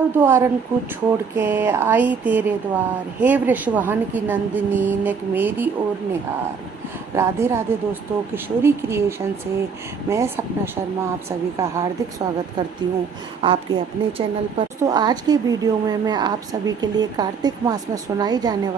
द्वारन को छोड़ के आई तेरे द्वार, हे वृषवाहन की नंदिनी नेक मेरी ओर निहार। राधे राधे दोस्तों, किशोरी क्रिएशन से मैं सपना शर्मा आप सभी का हार्दिक स्वागत करती हूँ आपके अपने चैनल पर। तो आज के वीडियो में मैं आप सभी के लिए कार्तिक मास में सुनी जाने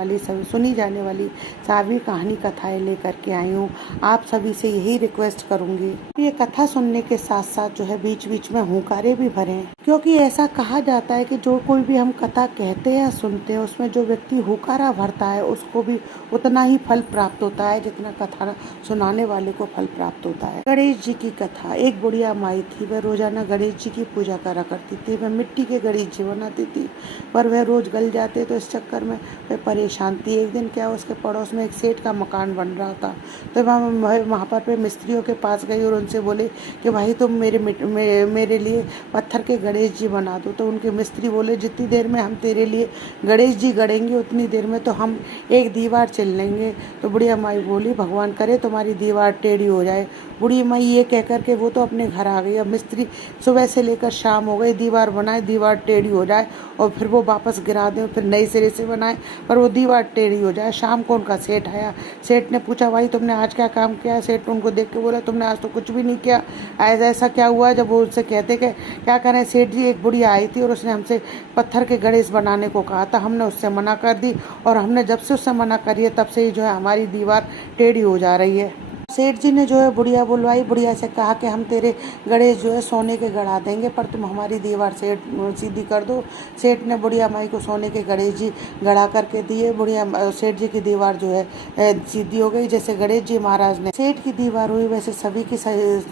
वाली सावी कहानी कथाएं लेकर के आई हूँ। आप सभी से यही रिक्वेस्ट करूँगी, ये कथा सुनने के साथ साथ जो है बीच बीच में हुंकारे भी भरें, क्योंकि ऐसा कहा जाता है कि जो कोई भी हम कथा कहते हैं या सुनते हैं उसमें जो व्यक्ति हुकारा भरता है उसको भी उतना ही फल प्राप्त होता है जितना कथा सुनाने वाले को फल प्राप्त होता है। गणेश जी की कथा। एक बुढ़िया माई थी, वह रोजाना गणेश जी की पूजा करा करती थी। वह मिट्टी के गणेश जी बनाती थी, पर वह रोज गल जाते तो इस चक्कर में वह परेशान थी। एक दिन क्या, उसके पड़ोस में एक सेठ का मकान बन रहा था, तो वहाँ पर मिस्त्रियों के पास गई और उनसे बोले कि भाई तुम मेरे लिए पत्थर के गणेश जी बना दो। तो उनके मिस्त्री बोले जितनी देर में हम तेरे लिए गणेश जी गढ़ेंगे उतनी देर में तो हम एक दीवार चिल लेंगे। तो बुढ़िया माई बोली भगवान करे तुम्हारी दीवार टेढ़ी हो जाए। बुढ़ी माई ये कह कर के वो तो अपने घर आ गई। अब मिस्त्री सुबह से लेकर शाम हो गई, दीवार बनाए, दीवार टेढ़ी हो जाए और फिर वो वापस गिरा दें, फिर नए सिरे से बनाए पर वो दीवार टेढ़ी हो जाए। शाम को उनका सेठ आया। सेठ ने पूछा भाई तुमने आज क्या काम किया? सेठ उनको देख के बोला तुमने आज तो कुछ भी नहीं किया। ऐसा क्या हुआ? जब वो उससे कहते कि क्या करें सेठ जी, एक बुढ़िया आई थी और उसने हमसे पत्थर के गणेश बनाने को कहा था, हमने उससे मना कर दी और हमने जब से उससे मना करी है तब से ही जो है हमारी दीवार टेढ़ी हो जा रही है। सेठ जी ने जो है बुढ़िया बुलवाई, बुढ़िया से कहा कि हम तेरे गणेश जो है सोने के गढ़ा देंगे पर तुम हमारी दीवार सीधी कर दो। सेठ ने बुढ़िया माई को सोने के गणेश जी गढ़ा करके दिए। बुढ़िया सेठ जी की दीवार जो है सीधी हो गई। जैसे गणेश जी महाराज ने सेठ की दीवार हुई वैसे सभी की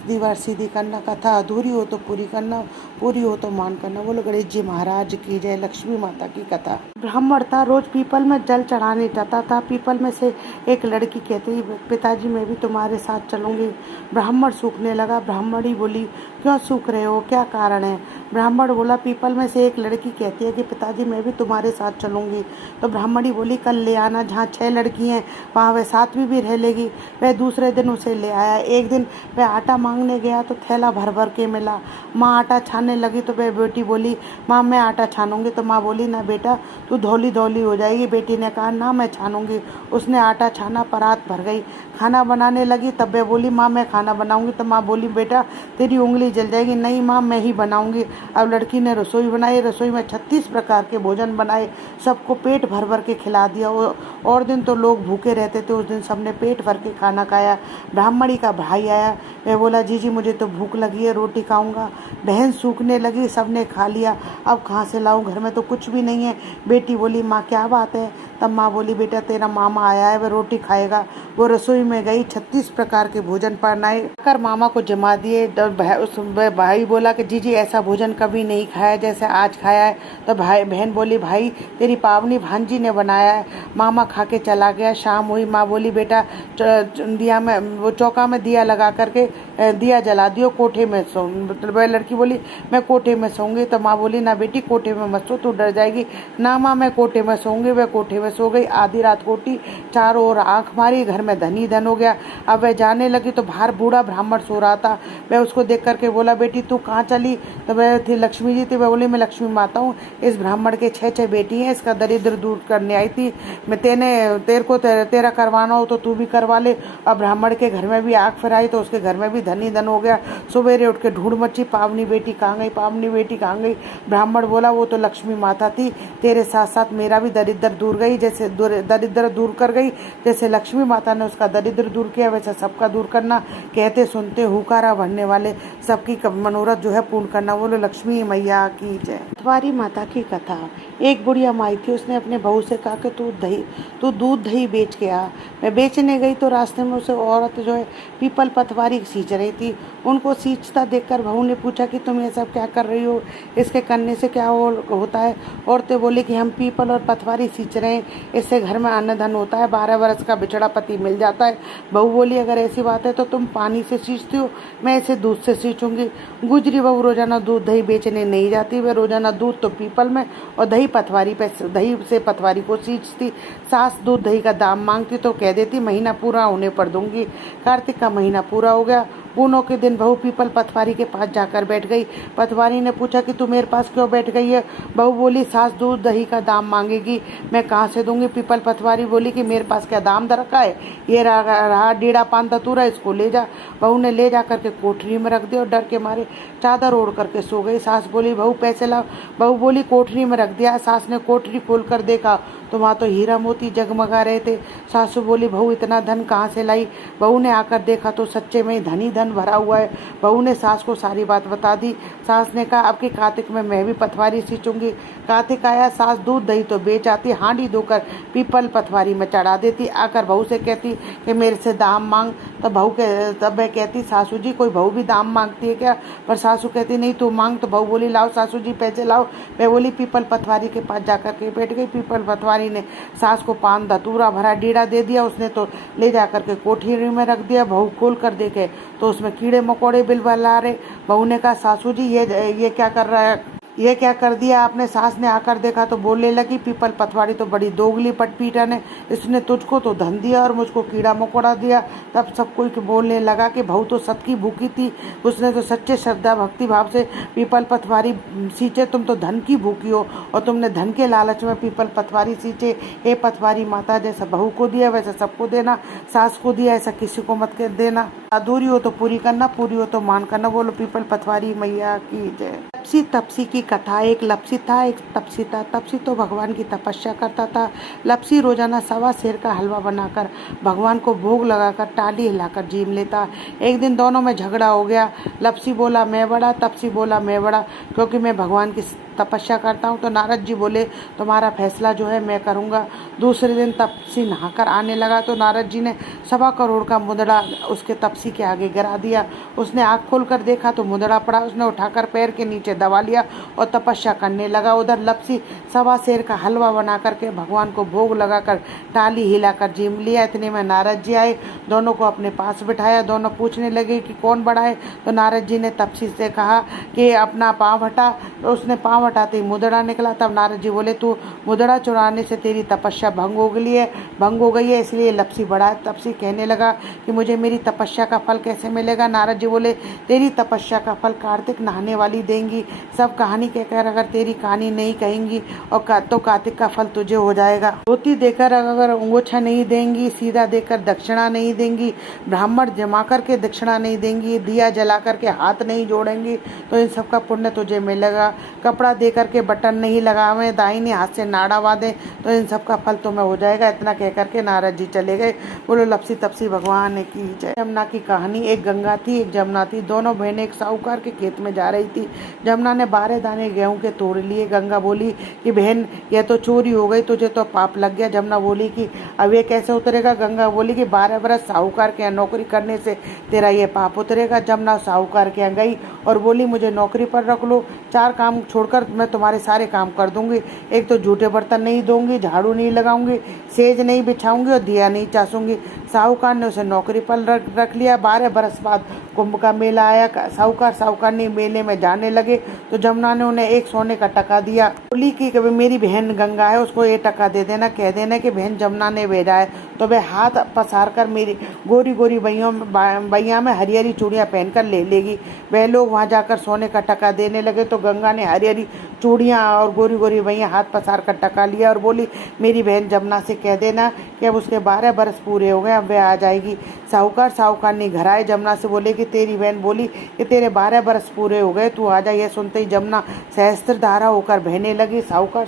दीवार सीधी करना। कथा अधूरी हो तो पूरी करना, पूरी हो तो मान करना। बोलो गणेश जी महाराज की जय। लक्ष्मी माता की कथा। ब्राह्मण था, रोज पीपल में जल चढ़ाने जाता था। पीपल में से एक लड़की कहती पिताजी मैं भी तुम्हारे साथ चलूंगी। ब्राह्मण सूखने लगा। ब्राह्मणी बोली क्यों सूख रहे हो, क्या कारण है? ब्राह्मण बोला पीपल में से एक लड़की कहती है कि पिताजी मैं भी तुम्हारे साथ चलूंगी। तो ब्राह्मणी बोली कल ले आना, जहाँ 6 लड़की हैं वहाँ वह 7वीं भी रह लेगी। वह दूसरे दिन उसे ले आया। एक दिन वह आटा मांगने गया तो थैला भर भर के मिला। माँ आटा छानने लगी तो वह बेटी बोली माँ मैं आटा छानूंगी। तो माँ बोली ना बेटा तू धौली धौली हो जाएगी। बेटी ने कहा ना मैं छानूंगी। उसने आटा छाना, परात भर गई। खाना बनाने लगी तब वह बोली माँ मैं खाना बनाऊंगी। तो माँ बोली बेटा तेरी उंगली जल जाएगी। नहीं माँ मैं ही बनाऊंगी। अब लड़की ने रसोई बनाई। रसोई में 36 प्रकार के भोजन बनाए, सबको पेट भर भर के खिला दिया। और दिन तो लोग भूखे रहते थे, उस दिन सबने पेट भर के खाना खाया। ब्राह्मणी का भाई आया, वह बोला जी मुझे तो भूख लगी है, रोटी खाऊंगा। बहन सूखने लगी, सबने खा लिया। अब कहाँ से लाऊं, घर में तो कुछ भी नहीं है। बेटी बोली माँ क्या बात है? तब माँ बोली बेटा तेरा मामा आया है, वह रोटी खाएगा। वो रसोई में गई, 36 प्रकार के भोजन बनाए कर मामा को जमा दिए। उस भाई बोला कि जी ऐसा भोजन कभी नहीं खाया जैसे आज खाया है। तो बहन बोली भाई तेरी पावनी भांजी ने बनाया है। मामा खा के चला गया। शाम हुई, माँ बोली बेटा दिया में वो चौका में दिया लगा करके दिया जला दियो, कोठे में सो। वह लड़की बोली मैं कोठे में सोऊंगी। तो माँ बोली ना बेटी कोठे में मत सो, तू डर जाएगी। ना माँ मैं कोठे में सोऊंगी। वह कोठे में सो गई। आधी रात कोटी, चारों ओर आंख मारी, घर में धन ही धन हो गया। अब वह जाने लगी तो बाहर बूढ़ा ब्राह्मण सो रहा था। वह उसको देख करके बोला बेटी तू कहाँ चली? तो वह थी लक्ष्मी जी थी। वह बोली मैं लक्ष्मी माता हूँ, इस ब्राह्मण के 6 बेटी हैं, इसका दरिद्र दूर करने आई थी मैं। तेरा करवाना हो तो तू भी करवा ले। अब ब्राह्मण के घर में भी आग फिराई तो उसके घर में भी धन ही धन हो गया। सवेरे उठ के ढूंढ मची, पावनी बेटी कहाँ गई, पावनी बेटी कहाँ गई? ब्राह्मण बोला वो तो लक्ष्मी माता थी, तेरे साथ साथ मेरा भी दरिद्र दूर गई, जैसे दरिद्र दूर कर गई। जैसे लक्ष्मी माता ने उसका दरिद्र दूर किया वैसे सबका दूर करना। कहते सुनते हुकारा भरने वाले सबकी मनोरथ जो है पूर्ण करना। बोलो लक्ष्मी मैया की जय। पथवारी माता की कथा। एक बुढ़िया माई थी, उसने अपने बहू से कहा कि तू दूध दही बेच के आ। मैं बेचने गई तो रास्ते में उसे औरत जो है पीपल पथवारी सींच रही थी। उनको सींचता देखकर बहू ने पूछा कि तुम ये सब क्या कर रही हो, इसके करने से क्या होता है? औरतें बोली कि हम पीपल और पथवारी सींच रहे हैं, इससे घर में अन्न धन होता है, 12 वर्ष का बिछड़ा पति मिल जाता है। बहू बोली अगर ऐसी बात है तो तुम पानी से सींचती हो, मैं इसे दूध से सींचूंगी। गुजरी बहू रोजाना दूध दही बेचने नहीं जाती, वह रोजाना दूध तो पीपल में और दही से पथवारी को सींचती। सास दूध दही का दाम मांगती तो कह देती महीना पूरा होने पर दूंगी। कार्तिक का महीना पूरा हो गया पूनों के दिन बहू पीपल पटवारी के पास जाकर बैठ गई। पटवारी ने पूछा कि तू मेरे पास क्यों बैठ गई है? बहू बोली, सास दूध दही का दाम मांगेगी, मैं कहाँ से दूंगी? पीपल पटवारी बोली कि मेरे पास क्या दाम रखा है, ये रहा डीड़ा पान धतूरा, इसको ले जा। बहू ने ले जा करके कोठरी में रख दिया और डर के मारे चादर ओढ़ करके सो गई। सास बोली, बहू पैसे लाओ। बहू बोली, कोठरी में रख दिया। सास ने कोठरी खोल कर देखा तो वहाँ तो हीरा मोती जगमगा रहे थे। सासू बोली, बहू इतना धन कहाँ से लाई? बहू ने आकर देखा तो सच्चे में धन ही धन भरा हुआ है। बहू ने सास को सारी बात बता दी। सास ने कहा, अब के कार्तिक में मैं भी पटवारी सींचूंगी। कार्तिक आया, सास दूध दही तो बेच आती, हांडी धोकर पीपल पटवारी में चढ़ा देती। आकर बहू से कहती कि मेरे से दाम मांग। तब मैं कहती, सासू जी कोई बहू भी दाम मांगती है क्या? पर सासू कहती, नहीं तू मांग। तो बहू बोली, लाओ सासू जी पैसे लाओ। मैं बोली, पीपल पटवारी के पास जाकर के बैठ गई। पीपल पटवारी ने सास को पान धतूरा भरा डीड़ा दे दिया। उसने तो ले जाकर के कोठरी में रख दिया। बहू खोल कर देखे तो उसमें कीड़े मकोड़े बिलबिला रहे। बहू ने कहा, सासू जी ये क्या कर रहा है, ये क्या कर दिया आपने? सास ने आकर देखा तो बोलने लगी, पीपल पटवारी तो बड़ी दोगली पटपीटन है, इसने तुझको तो धन दिया और मुझको कीड़ा मकोड़ा दिया। तब सब कोई बोलने लगा कि बहू तो सत की भूखी थी, उसने तो सच्चे श्रद्धा भक्ति भाव से पीपल पटवारी सींचे, तुम तो धन की भूखी हो और तुमने धन के लालच में पीपल पटवारी सींचे। हे पटवारी माता, जैसा बहू को दिया वैसा सबको देना, सास को दिया ऐसा किसी को मत देना, अधूरी हो तो पूरी करना, पूरी हो तो मान करना। बोलो पीपल पटवारी मैया की जय। लपसी तपसी की कथा। एक लपसी था, एक तपसी था। तपसी तो भगवान की तपस्या करता था। लपसी रोजाना सवा सेर का हलवा बनाकर भगवान को भोग लगाकर टाली हिलाकर जीम लेता। एक दिन दोनों में झगड़ा हो गया। लपसी बोला मैं बड़ा, तपसी बोला मैं बड़ा, क्योंकि मैं भगवान की तपस्या करता हूँ। तो नारद जी बोले, तुम्हारा फैसला जो है मैं करूँगा। दूसरे दिन तपसी नहाकर आने लगा तो नारद जी ने 1.25 करोड़ का मुंदड़ा उसके तपसी के आगे गिरा दिया। उसने आँख खोल कर देखा तो मुंदड़ा पड़ा। उसने उठाकर पैर के नीचे दबा लिया और तपस्या करने लगा। उधर लपसी सवा सेर का हलवा बना करके भगवान को भोग लगाकर टाली हिलाकर जीम लिया। इतने में नारद जी आए, दोनों को अपने पास बिठाया। दोनों पूछने लगे कि कौन बड़ा है? तो नारद जी ने तपसी से कहा कि अपना पाँव हटा। तो उसने पाँव हटाते ही मुदड़ा निकला। तब नारद जी बोले, तू मुदड़ा चुराने से तेरी तपस्या भंग हो गई है, इसलिए लपसी बड़ा है। तपसी कहने लगा कि मुझे मेरी तपस्या का फल कैसे मिलेगा? नारद जी बोले, तेरी तपस्या का फल कार्तिक नहाने वाली देंगी। सब कहानी कहकर अगर तेरी कहानी नहीं कहेंगी और तो कार्तिक का फल तुझे हो जाएगा। धोती देकर अगर अंगोछा नहीं देंगी, सीधा देकर दक्षिणा नहीं देंगी, ब्राह्मण जमा करके दक्षिणा नहीं देंगी, दिया जला करके हाथ नहीं जोड़ेंगी, तो इन सब का पुण्य तुझे मिलेगा। कपड़ा दे करके बटन नहीं लगावे, दाहिने हाथ से नाड़ा बांधे, तो इन सब का फल तुम्हें हो जाएगा। इतना कह करके नारद जी चले गए। बोलो लपसी तपसी भगवान की जय। जमुना की कहानी। एक गंगा थी, एक जमुना थी। दोनों बहनें एक साहूकार के खेत में जा रही थी। जमुना ने 12 दाने गेहूं के तोड़ लिए। गंगा बोली कि बहन यह तो चोरी हो गई, तुझे तो पाप लग गया। जमुना बोली कि अब ये कैसे उतरेगा? गंगा बोली कि 12 बरस साहूकार के यहाँ नौकरी करने से तेरा ये पाप उतरेगा। जमुना साहूकार के यहाँ गई और बोली, मुझे नौकरी पर रख लो, 4 काम छोड़कर मैं तुम्हारे सारे काम कर दूंगी। एक तो झूठे बर्तन नहीं दूंगी, झाड़ू नहीं लगाऊंगी, सेज नहीं बिछाऊंगी और दिया नहीं चासूंगी। साहूकार ने उसे नौकरी पर रख लिया। 12 बरस बाद कुंभ का मेला आया। साहूकार ने मेले में जाने लगे तो जमुना ने उन्हें 1 सोने का टका दिया। बोली कि कभी मेरी बहन गंगा है, उसको ये टका दे देना, कह देना कि बहन जमुना ने भेजा है। तो वह हाथ पसार कर मेरी गोरी गोरी बैया में हरी हरी चूड़ियाँ पहनकर ले लेगी। वह लोग वहाँ जाकर सोने का टका देने लगे तो गंगा ने हरी हरी चूड़ियाँ और गोरी गोरी बैया हाथ पसार कर टका लिया और बोली, मेरी बहन जमुना से कह देना कि अब उसके 12 बरस पूरे हो गए, अब वह आ जाएगी। साहूकार ने घर आए। जमुना से बोले कि तेरी बहन बोली कि तेरे 12 बरस पूरे हो गए, तू आ जा। यह सुनते ही जमुना सहस्त्रधारा होकर बहने लगी। साहूकार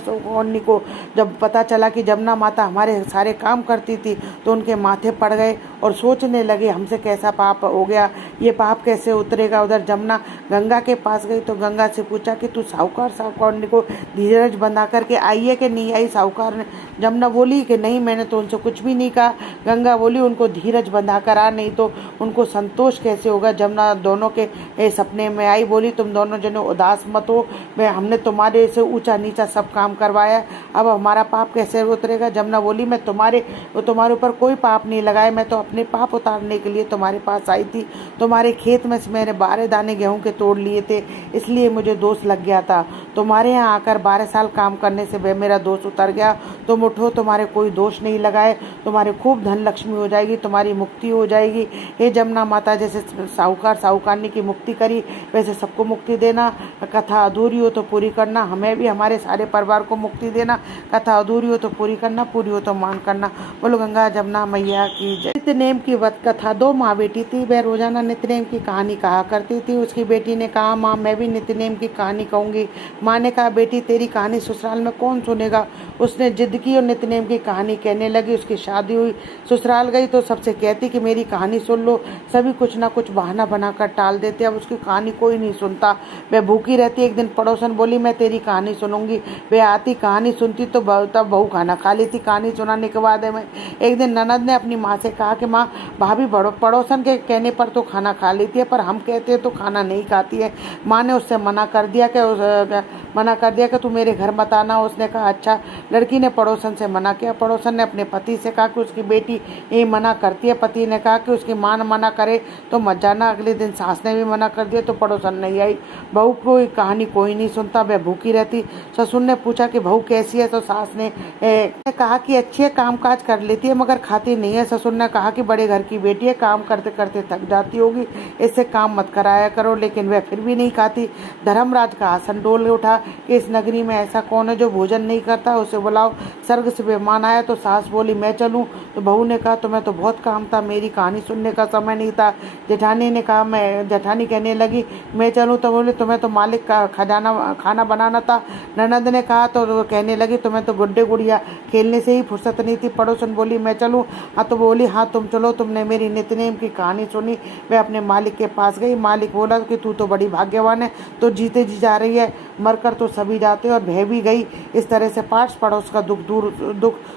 को जब पता चला कि जमुना माता हमारे सारे काम करती थी तो उनके माथे पड़ गए और सोचने लगे, हमसे कैसा पाप हो गया, ये पाप कैसे उतरेगा। उधर जमुना गंगा के पास गई तो गंगा से पूछा कि तू साहूकार को धीरज बंधा करके आई है कि नहीं आई? साहूकार ने जमुना बोली कि नहीं, मैंने तो उनसे कुछ भी नहीं कहा। गंगा बोली, उनको धीरज बंधा कर आ, नहीं तो उनको संतोष कैसे होगा। जमुना दोनों के सपने में आई। बोली, तुम दोनों जने उदास मत हो, हमने तुम्हारे से ऊंचा नीचा सब काम करवाया, अब हमारा पाप कैसे उतरेगा। जमुना बोली, मैं तुम्हारे ऊपर कोई पाप नहीं लगाया, मैं तो अपने पाप उतारने के लिए तुम्हारे पास आई थी। तुम्हारे खेत में से मैंने 12 दाने गेहूं के तोड़ लिए थे, इसलिए मुझे दोष लग गया था। तुम्हारे यहाँ आकर 12 साल काम करने से वह मेरा दोष उतर गया। तुम उठो, तुम्हारे कोई दोष नहीं लगाए, तुम्हारे खूब धन लक्ष्मी हो जाएगी, तुम्हारी मुक्ति हो हो जाएगी। हे जमुना माता, जैसे साहूकार साहूकारनी की मुक्ति करी वैसे सबको मुक्ति देना। कथा अधूरी हो तो पूरी करना, हमें भी हमारे सारे परिवार को मुक्ति देना। कथा अधूरी हो तो पूरी करना, पूरी हो तो मान करना। बोलो गंगा जमुना मैया की जय। नित्यनेम की व्रत कथा। 2 माँ बेटी थी, वह रोजाना नित्यनेम की कहानी कहा करती थी। उसकी बेटी ने कहा, माँ मैं भी नित्यनेम की कहानी कहूँगी। माँ ने कहा, बेटी तेरी कहानी ससुराल में कौन सुनेगा। उसने जिद की और नित्यनेम की कहानी कहने लगी। उसकी शादी हुई, ससुराल गई तो सबसे कहती कि मेरी कहानी सुन लो। सभी कुछ ना कुछ बहाना बनाकर टाल देते, अब उसकी कहानी कोई नहीं सुनता। वह भूखी रहती। एक दिन पड़ोसन बोली, मैं तेरी कहानी सुनूंगी। वह आती, कहानी सुनती तो तब बहू खाना खा लेती। कहानी सुनाने के बाद में एक दिन ननद ने अपनी माँ से कहा कि माँ, भाभी पड़ोसन के कहने पर तो खाना खा लेती है, पर हम कहते हैं तो खाना नहीं खाती है। माँ ने उससे मना कर दिया कि तू मेरे घर मत आना। उसने कहा अच्छा। लड़की ने पड़ोसन से मना किया। पड़ोसन ने अपने पति से कहा कि उसकी बेटी ये मना करती है। पति ने कहा कि उसकी माँ मना करे तो मत जाना। अगले दिन सास ने भी मना कर दिया तो पड़ोसन नहीं आई। बहू को कहानी कोई नहीं सुनता, वह भूखी रहती। ससुर ने पूछा कि बहू कैसी है, तो सास ने कहा कि अच्छी है, काम काज कर लेती है मगर खाती नहीं है। ससुर ने कहा कि बड़े घर की बेटी है, काम करते करते थक जाती होगी, इससे काम मत कराया करो। लेकिन वह फिर भी नहीं खाती। धर्मराज का आसन डोल उठा कि इस नगरी में ऐसा कौन है जो भोजन नहीं करता, उसे बुलाओ। स्वर्ग से मेहमान आया तो सास बोली मैं चलूं, तो बहू ने कहा तुम्हें तो बहुत काम था, मेरी कहानी सुनने का समय नहीं था। जेठानी कहने लगी मैं चलूं, तो बोले तुम्हें तो मालिक का खाना बनाना था। ननद ने कहा तो कहने लगी तुम्हें तो गुड्डे गुड़िया खेलने से ही फुर्सत नहीं थी। पड़ोसन बोली मैं चलूं, हाँ तो बोली हाँ तुम चलो, तुमने मेरी नित्यनेम की कहानी सुनी। वह अपने मालिक के पास गई। मालिक बोला कि तू तो बड़ी भाग्यवान है, तो जीते जी जा रही है, मरकर तो सभी जाते और भय भी गई। इस तरह से पास पड़ोस का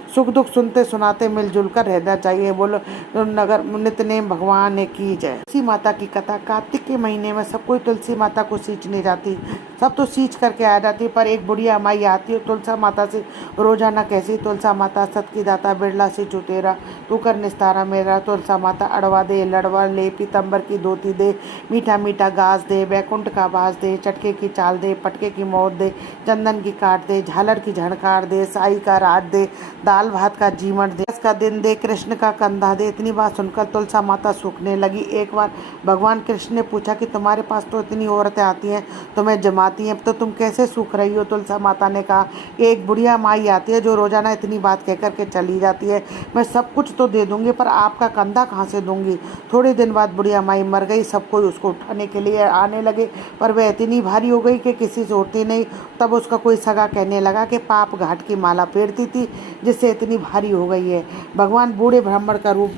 सुख दुख सुनते सुनाते मिलजुल कर रहना चाहिए। बोलो नगर नित्यनेम भगवान की जय। तुलसी माता की कथा। कार्तिक के महीने में सब कोई तुलसी माता को सींचने जाती, सब तो सींच करके आ जाती, पर एक बुढ़िया माई आती और तुलसा माता से रोजाना कैसी, तुलसा माता सत की दाता बिरला से चुतेरा, तू कर निस्तारा मेरा। तुलसा माता अड़वा दे लड़वा ले, पीतम्बर की धोती दे, मीठा मीठा घास दे, बैकुंठ का बास दे, चटके की चाल दे, पटके की मौत दे, चंदन की काट दे, झालर की झणकार दे, साई का रात दे, दाल भात का जीवन दे, का दिन दे, कृष्ण का कंधा दे। इतनी बात सुनकर तुलसा माता सूखने लगी। एक बार भगवान कृष्ण ने पूछा कि तुम्हारे पास तो इतनी औरतें आती हैं, तुम्हें जमाती हैं, तो तुम कैसे सूख रही हो। तुलसा माता ने कहा एक बुढ़िया माई आती है जो रोजाना इतनी बात कह करके चली जाती है, मैं सब कुछ तो दे दूंगी पर आपका कंधा कहाँ से दूंगी। थोड़े दिन बाद बुढ़िया माई मर गई। सब कोई उसको उठाने के लिए आने लगे, पर वह इतनी भारी हो गई कि किसी से उठती नहीं। तब उसका कोई सगा कहने लगा कि पाप घाट की माला फेरती थी जिससे इतनी भारी हो गई है। भगवान बूढ़े ब्राह्मण का रूप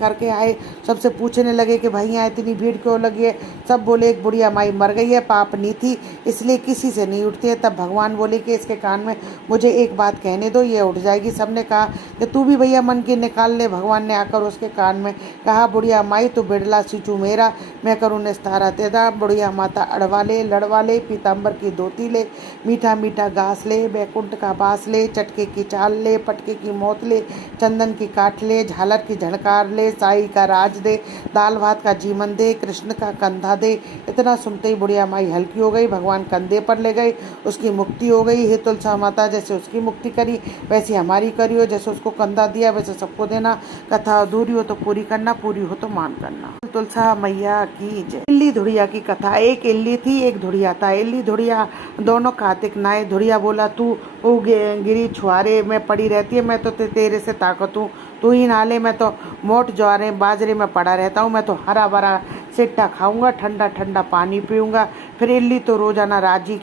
करके आए, सबसे पूछने लगे कि भैया इतनी भीड़ क्यों लगी है। सब बोले एक बुढ़िया माई मर गई है, पाप नहीं थी इसलिए किसी से नहीं उठती है। तब भगवान बोले कि इसके कान में मुझे एक बात कहने दो, ये उठ जाएगी। सबने कहा कि तू भी भैया मन की निकाल ले। भगवान ने आकर उसके कान में कहा बुढ़िया माई तू बिड़ला सींचू मेरा, मैं करूँ निस्तारा तेरा। बुढ़िया माता अड़वा ले लड़वा ले, पीताम्बर की धोती ले, मीठा मीठा घास ले, बैकुंठ का बास ले, चटके की चाल ले, पटके की मौत ले, चंदन की काठ ले, झालर की झणकार ले, साई का राज दे, दाल भात का जीवन दे, कृष्ण का कंधा दे। इतना सुनते ही बुढ़िया माई हल्की हो गई। भगवान कंधे पर ले गए, उसकी मुक्ति हो गई। हे तुलसा माता, जैसे उसकी मुक्ति करी वैसी हमारी करियो, जैसे उसको कंधा दिया वैसे सबको देना। कथा अधूरी हो तो पूरी करना, पूरी हो तो मान करना। तुलसा मैया की जय। इल्ली धुड़िया की कथा। एक इल्ली थी, एक धुड़िया था। इल्ली धुड़िया दोनों कार्तिक नहाए। धुड़िया बोला तू गिरी छुआरे में पड़ी रहती है, मैं तो तेरे से ताकत हूँ, तू ही नाले में तो मोट ज्वारे बाजरे में पड़ा रहता हूँ, मैं तो हरा भरा सिट्टा खाऊंगा, ठंडा ठंडा पानी पीऊंगा। फिर इल्ली तो रोजाना राजी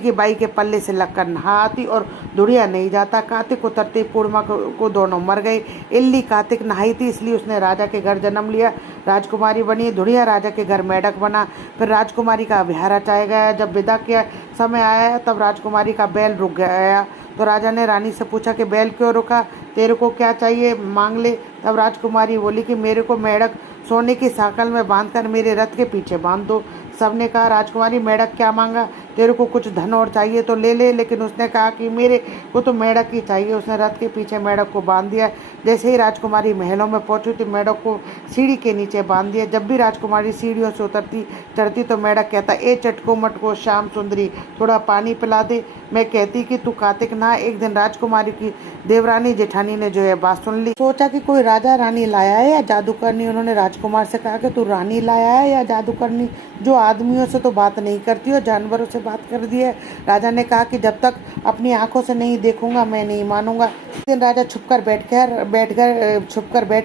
की बाई के पल्ले से लगकर नहाती और धुड़िया नहीं जाता। कार्तिक उतरते पूर्णिमा को दोनों मर गए। इल्ली कार्तिक नहाई थी इसलिए उसने राजा के घर जन्म लिया, राजकुमारी बनी। धुड़िया राजा के घर मेढक बना। फिर राजकुमारी का विहार रचाया गया। जब विदा के समय आया तब राजकुमारी का बैल रुक गया, तो राजा ने रानी से पूछा कि बैल क्यों रुका, तेरे को क्या चाहिए मांग ले। तब राजकुमारी बोली कि मेरे को मेढक सोने की साकल में बांधकर मेरे रथ के पीछे बांध दो। सबने कहा राजकुमारी मेढक क्या मांगा, तेरे को कुछ धन और चाहिए तो ले ले। लेकिन उसने कहा कि मेरे को तो मेढक ही चाहिए। उसने रथ के पीछे मेढक को बांध दिया। जैसे ही राजकुमारी महलों में पहुंची तो मेढक को सीढ़ी के नीचे बांध दिया। जब भी राजकुमारी सीढ़ियों से उतरती चढ़ती तो मेढक कहता, ए चटको मटको श्याम सुंदरी, थोड़ा पानी पिला दे। मैं कहती कि तू कार्तिक नहा। एक दिन राजकुमारी की देवरानी जेठानी ने जो है बात सुन ली। सोचा कि कोई राजा रानी लाया है या जादूगरनी। उन्होंने राजकुमार से कहा कि तू रानी लाया है या जादूगरनी, जो आदमियों से तो बात नहीं करती हो, जानवरों से बात कर दी है। राजा ने कहा कि जब तक अपनी आंखों से नहीं देखूंगा मैं नहीं मानूंगा। एक दिन राजा छुपकर बैठ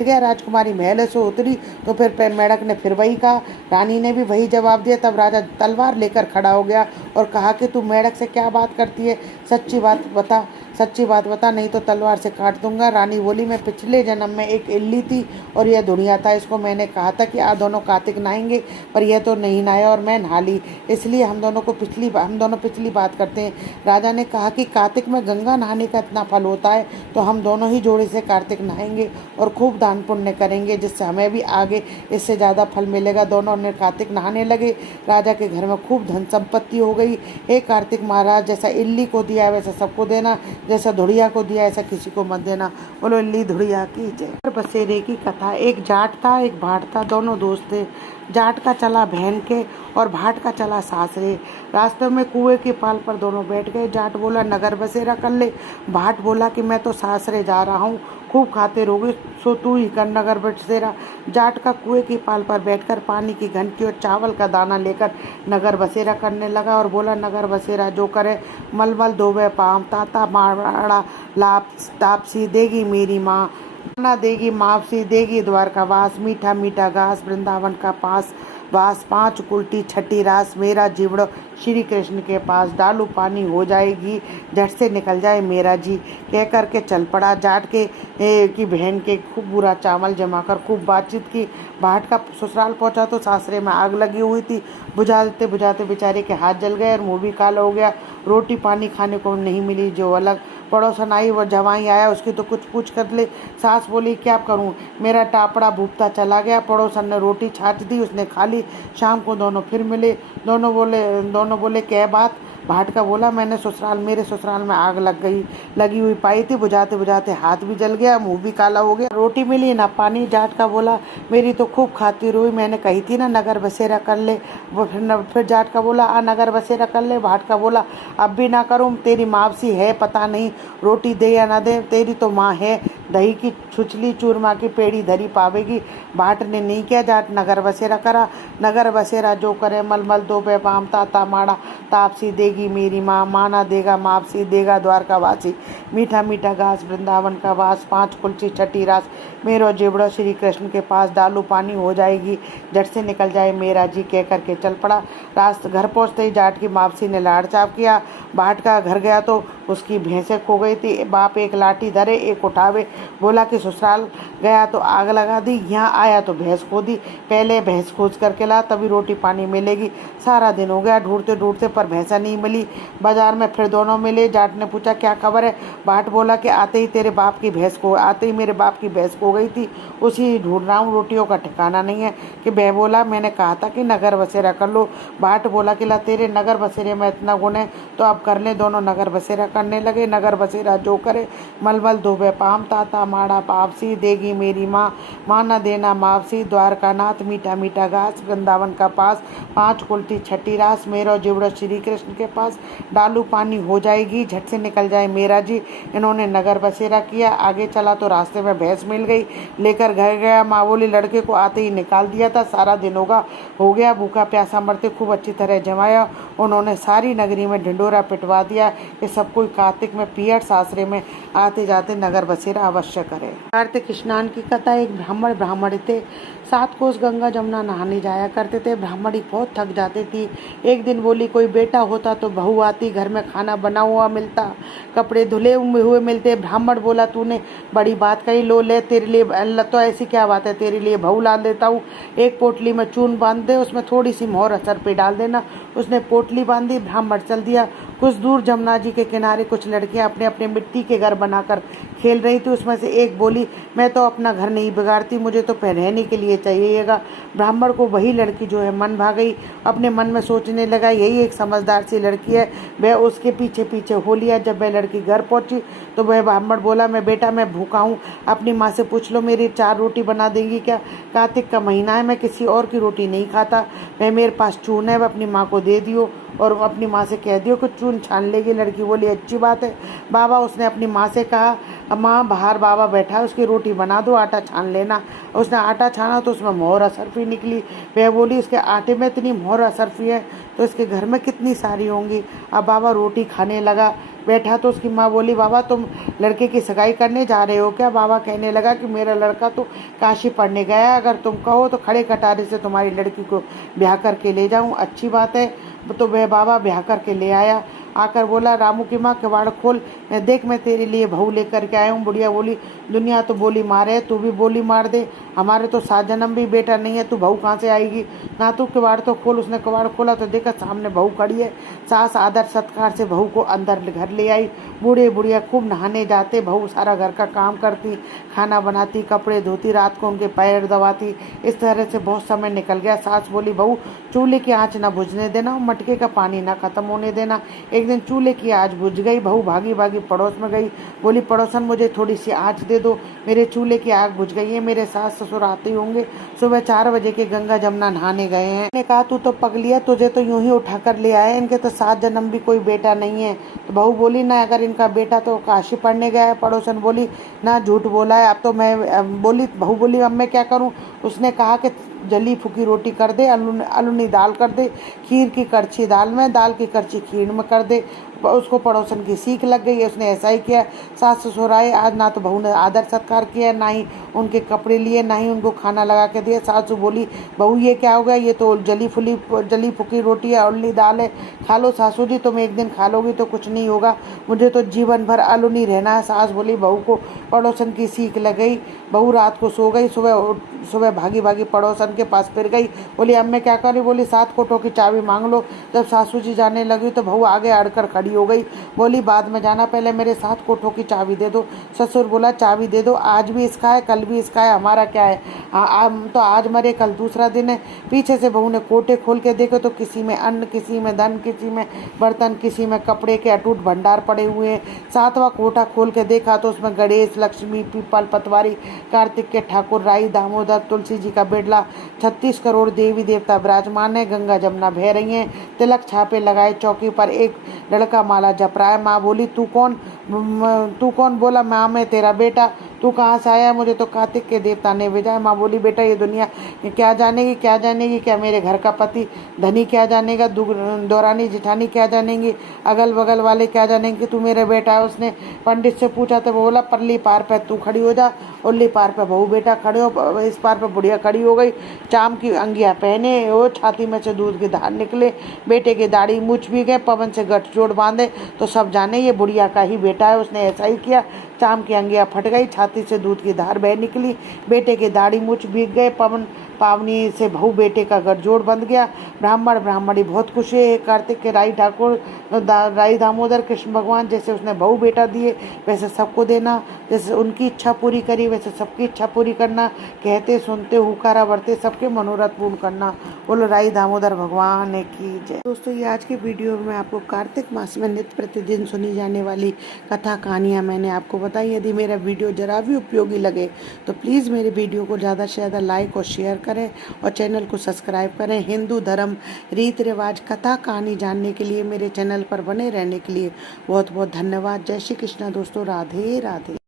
गया। राजकुमारी महल से उतरी तो फिर मेढक ने फिर वही कहा, रानी ने भी वही जवाब दिया। तब राजा तलवार लेकर खड़ा हो गया और कहा कि तू मेढक से क्या बात करती है, सच्ची बात बता नहीं तो तलवार से काट दूंगा। रानी बोली, मैं पिछले जन्म में एक इल्ली थी और यह दुनिया था। इसको मैंने कहा था कि आप दोनों कार्तिक नहाएंगे, पर यह तो नहीं नहाया और मैं नहा ली, इसलिए हम दोनों पिछली बात करते हैं। राजा ने कहा कि कार्तिक में गंगा नहाने का इतना फल होता है तो हम दोनों ही जोड़े से कार्तिक नहाएंगे और खूब दान पुण्य करेंगे, जिससे हमें भी आगे इससे ज़्यादा फल मिलेगा। दोनों ने कार्तिक नहाने लगे। राजा के घर में खूब धन संपत्ति हो गई। हे कार्तिक महाराज, जैसा इल्ली को दिया वैसा सबको देना, जैसा धुड़िया को दिया ऐसा किसी को मत देना। बोलो इल्ली धुड़िया की जय। बसेरे की कथा। एक जाट था एक भाट था, दोनों दोस्त थे। जाट का चला बहन के और भाट का चला सासरे। रास्ते में कुएं की पाल पर दोनों बैठ गए। जाट बोला, नगर बसेरा कर ले। भाट बोला कि मैं तो सासरे जा रहा हूँ, खूब खाते रहोगे, सो तू ही कर नगर बसेरा। जाट का कुएं की पाल पर बैठकर पानी की घंटी और चावल का दाना लेकर नगर बसेरा करने लगा और बोला, नगर बसेरा जो करे मलमल धोवे पाम, ताता माड़ा लाप तापसी देगी मेरी माँ, ना देगी मापसी देगी द्वारकावास, मीठा मीठा घास वृंदावन का पास वास, 5 उल्टी छठी रास, मेरा जीवड़ो श्री कृष्ण के पास, डालू पानी हो जाएगी झट से निकल जाए मेरा जी। कह करके चल पड़ा। जाट की बहन के खूब बुरा चावल जमा कर खूब बातचीत की। भाट का ससुराल पहुंचा तो सासरे में आग लगी हुई थी। बुझाते बुझाते बेचारे के हाथ जल गए और मुँह भी काला हो गया। रोटी पानी खाने को नहीं मिली। जो अलग पड़ोसन आई वो जवाई आया, उसकी तो कुछ पूछ कर ले। सास बोली, क्या करूं, मेरा टापड़ा भूखता चला गया। पड़ोसन ने रोटी छाछ दी, उसने खा ली। शाम को दोनों फिर मिले। दोनों बोले क्या बात। भाट का बोला, मेरे ससुराल में आग लगी हुई पाई थी। बुझाते बुझाते हाथ भी जल गया, मुंह भी काला हो गया, रोटी मिली ना पानी। जाट का बोला, मेरी तो खूब खातिर हुई, मैंने कही थी ना नगर बसेरा कर ले। वो फिर जाट का बोला, नगर बसेरा कर ले। भाट का बोला, अब भी ना करूँ, तेरी मावसी है पता नहीं, रोटी दे या ना दे, तेरी तो माँ है, दही की छुछली चूरमा की पेड़ी धरी पावेगी। भाट ने नहीं किया, जाट नगर बसेरा करा। नगर बसेरा जो करे मलमल दो पाम, ताता माड़ा तापसी देगी मेरी माँ, माना देगा मापसी देगा द्वारकावासी, मीठा मीठा घास वृंदावन का वास, 5 कुलची छठी रास, मेरो जेबड़ो श्री कृष्ण के पास, डालू पानी हो जाएगी झट से निकल जाए मेरा जी। कह करके चल पड़ा। घर पहुँचते ही जाट की मापसी ने लाड़ चाप किया। भाट का घर गया तो उसकी भैंसें खो गई थी। बाप एक लाठी धरे एक उठावे, बोला कि ससुराल गया तो आग लगा दी, यहाँ आया तो भैंस खो दी, पहले भैंस खोज करके ला तभी रोटी पानी मिलेगी। सारा दिन हो गया ढूंढते ढूंढते पर भैंसा नहीं मिली। बाजार में फिर दोनों मिले। जाट ने पूछा, क्या खबर है। भाट बोला कि आते ही मेरे बाप की भैंस खो गई थी, उसी ढूंढ रहा हूँ, रोटियों का ठिकाना नहीं है। कि बह बोला, मैंने कहा था कि नगर बसेरा कर लो। भाट बोला कि ला तेरे नगर बसेरे में इतना गुण है तो अब कर ले। दोनों नगर बसेरा करने लगे। नगर बसेरा जो करे मलमल धोबे पाम, ताता माड़ा पापसी देगी मेरी माँ, माना देना मावसी, द्वारका नाथ मीठा मीठा घास वृंदावन का पास, 5 कुलती छठी रास, मेरो जीवड़ो श्री कृष्ण के पास, डालू पानी हो जाएगी झट से निकल जाए मेरा जी। इन्होंने नगर बसेरा किया। आगे चला तो रास्ते में भैंस मिल गई, लेकर घर गया। माँ बोली, लड़के को आते ही निकाल दिया था, सारा दिन हो गया भूखा प्यासा मरते, खूब अच्छी तरह जमाया। उन्होंने सारी नगरी में ढिंडोरा पिटवा दिया कि सब कोई कार्तिक में पियर सासरे में आते जाते नगर बसेरा अवश्य करे। कार्तिक स्नान की कथा। एक ब्राह्मण थे, 7 कोस गंगा जमुना नहाने जाया करते थे। ब्राह्मणी बहुत थक जाती थी। एक दिन बोली, कोई बेटा होता तो बहू आती, घर में खाना बना हुआ मिलता, कपड़े धुले हुए मिलते। ब्राह्मण बोला, तूने बड़ी बात कही, लो ले तेरे लिए, तो ऐसी क्या बात है, तेरे लिए बहू ला देता हूँ। एक पोटली में चून बांध दे, उसमें थोड़ी सी मोहर असर पे डाल देना। उसने पोटली बांधी, ब्राह्मण चल दिया। कुछ दूर जमुना जी के किनारे किनारे कुछ लड़कियां अपने अपने मिट्टी के घर बनाकर खेल रही थी। उसमें से एक बोली, मैं तो अपना घर नहीं बिगाड़ती, मुझे तो रहने के लिए चाहिएगा। ब्राह्मण को वही लड़की जो है मन भा गई। अपने मन में सोचने लगा, यही एक समझदार सी लड़की है। वह उसके पीछे पीछे हो लिया। जब वह लड़की घर पहुंची तो वह ब्राह्मण बोला, मैं भूखा हूँ, अपनी माँ से पूछ लो मेरी 4 रोटी बना देंगी क्या? कार्तिक का महीना है, मैं किसी और की रोटी नहीं खाता। वह मेरे पास चून है, वह अपनी माँ को दे दियो और अपनी माँ से कह दियो कि चून छान लेगी। लड़की बोली, अच्छी बात है बाबा। उसने अपनी माँ से कहा, माँ बाहर बाबा बैठा है, उसकी रोटी बना दो, आटा छान लेना। उसने आटा छाना तो उसमें मोहर असरफी निकली। वह बोली, इसके आटे में इतनी मोहर असरफी है तो इसके घर में कितनी सारी होंगी। अब बाबा रोटी खाने लगा, बैठा तो उसकी माँ बोली, बाबा तुम लड़के की सगाई करने जा रहे हो क्या? बाबा कहने लगा कि मेरा लड़का तो काशी पढ़ने गया, अगर तुम कहो तो खड़े कटारे से तुम्हारी लड़की को ब्याह करके ले जाऊं। अच्छी बात है। तो वह बाबा ब्याह करके ले आया। आकर बोला, रामू की माँ किवाड़ खोल, मैं तेरे लिए बहू लेकर के आया हूँ। बुढ़िया बोली, दुनिया तो बोली मारे, तू भी बोली मार दे, हमारे तो 7 जन्म भी बेटा नहीं है, तू बहू कहाँ से आएगी? ना तू किवाड़ तो खोल। उसने किवाड़ खोला तो देखा सामने बहू खड़ी है। सास आदर सत्कार से बहू को अंदर घर ले आई। बूढ़े बुढ़िया खूब नहाने जाते, बहू सारा घर का काम करती, खाना बनाती, कपड़े धोती, रात को उनके पैर दबाती। इस तरह से बहुत समय निकल गया। सास बोली, बहू चूल्हे की आँच ना बुझने देना, मटके का पानी ना खत्म होने देना। एक दिन चूल्हे की आँच बुझ गई। बहू भागी भागी पड़ोस में गई, बोली, पड़ोसन मुझे थोड़ी सी आँच दे दो, मेरे चूल्हे की आग बुझ गई है, मेरे सास ससुर आते होंगे, सुबह 4 बजे के गंगा जमुना नहाने गए हैं। ने कहा, तू तो पगली है, तुझे तो यूं ही उठा कर ले आए, इनके तो 7 जन्म भी कोई बेटा नहीं है। तो बहू बोली, ना अगर इनका बेटा तो काशी पढ़ने गया है। पड़ोसन बोली, ना झूठ बोला है। अब तो मैं बोली, बहू बोली, अब मैं क्या करूं? उसने कहा कि जली फूकी रोटी कर दे, अलूनी दाल कर दे, खीर की करछी दाल में, दाल की करछी खीर में कर दे। उसको पड़ोसन की सीख लग गई। उसने ऐसा ही किया। सास ससुर आए, आज ना तो बहू ने आदर सत्कार किया, ना ही उनके कपड़े लिए, ना ही उनको खाना लगा के दिया। सासू बोली, बहू ये क्या हो गया? ये तो जली फूकी रोटी है, अलूनी दाल है, खा लो सासू जी, तुम एक दिन खा लोगी तो कुछ नहीं होगा, मुझे तो जीवन भर अलूनी रहना है। सास बोली, बहू को पड़ोसन की सीख लग गई। बहू रात को सो गई, सुबह भागी भागी पड़ोसन के पास फिर गई। बोली, अब मैं क्या करूँ? बोली, 7 कोठों की चाबी मांग लो। जब सासू जी जाने लगी तो बहू आगे अड़कर खड़ी हो गई। बोली, बाद में जाना, पहले मेरे 7 कोठों की चाबी दे दो। ससुर बोला, चाबी दे दो, आज भी इसका है, कल भी इसका है, हमारा क्या है? तो आज मरे कल दूसरा दिन है। पीछे से बहू ने कोटे खोल के देखे तो किसी में अन्न, किसी में धन, किसी में बर्तन, किसी में कपड़े के अटूट भंडार पड़े हुए हैं। 7वां कोठा खोल के देखा तो उसमें गणेश, लक्ष्मी, पीपल, पतवारी, कार्तिक के ठाकुर, राई, दामोदर, तुलसी जी का बिड़ला, 36 करोड़ देवी देवता विराजमान है। गंगा जमुना बह रही हैं। तिलक छापे लगाए, चौकी पर एक लड़का माला जप रहा है। माँ बोली, तू कौन? बोला, माँ मैं तेरा बेटा। तू कहाँ से आया? मुझे तो कार्तिक के देवता ने भेजा है। माँ बोली, बेटा ये दुनिया क्या जानेगी? क्या मेरे घर का पति धनी क्या जानेगा? दौरानी जिठानी क्या जानेंगी? अगल बगल वाले क्या जानेंगे तू मेरा बेटा है? उसने पंडित से पूछा तो वो बोला, परली पार पे तू खड़ी हो जा, उरली पार पे बहू बेटा खड़े हो, इस पार पे बुढ़िया खड़ी हो गई। चाम की अंगिया पहने, वो छाती में से दूध की धार निकले, बेटे की दाढ़ी मूछ भी गए, पवन से गठजोड़ बांधे तो सब जाने ये बुढ़िया का ही बेटा है। उसने ऐसा ही किया। चाम की अंगिया फट गई, छाती से दूध की धार बह निकली, बेटे के दाढ़ी मूछ भीग गए, पवन पावनी से बहू बेटे का गठजोड़ बंध गया। ब्राह्मणी बहुत खुश है। कार्तिक के राई ठाकुर, राई दामोदर, कृष्ण भगवान जैसे उसने बहू बेटा दिए वैसे सबको देना, जैसे उनकी इच्छा पूरी करी वैसे सबकी इच्छा पूरी करना, कहते सुनते हुकारा बढ़ते सबके मनोरथ पूर्ण करना। बोलो राई दामोदर भगवान की जय। दोस्तों, ये आज की वीडियो में आपको कार्तिक मास में नित्य प्रतिदिन सुनी जाने वाली कथा कहानियाँ मैंने आपको बताई। यदि मेरा वीडियो जरा भी उपयोगी लगे तो प्लीज़ मेरे वीडियो को ज़्यादा से ज़्यादा लाइक और शेयर करें और चैनल को सब्सक्राइब करें। हिंदू धर्म, रीति रिवाज, कथा कहानी जानने के लिए मेरे चैनल पर बने रहने के लिए बहुत बहुत धन्यवाद। जय श्री कृष्णा दोस्तों, राधे राधे।